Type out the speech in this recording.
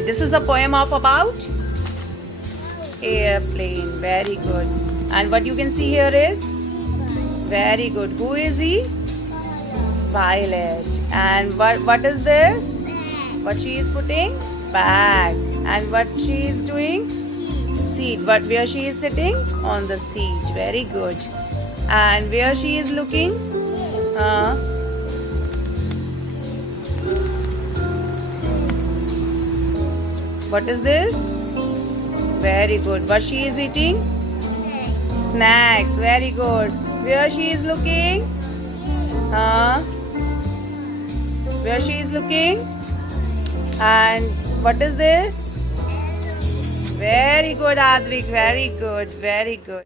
Okay, this is a poem of about airplane. Very good. And what you can see here is very good. Who is he? Violet. And what is this? What she is putting? Bag. And what she is doing? Seat. But where she is sitting? On the seat. Very good. And where she is looking? What is this? Very good. What she is eating? Snacks. Very good. Where she is looking? Where she is looking? And what is this? Very good, Advik. Very good. Very good.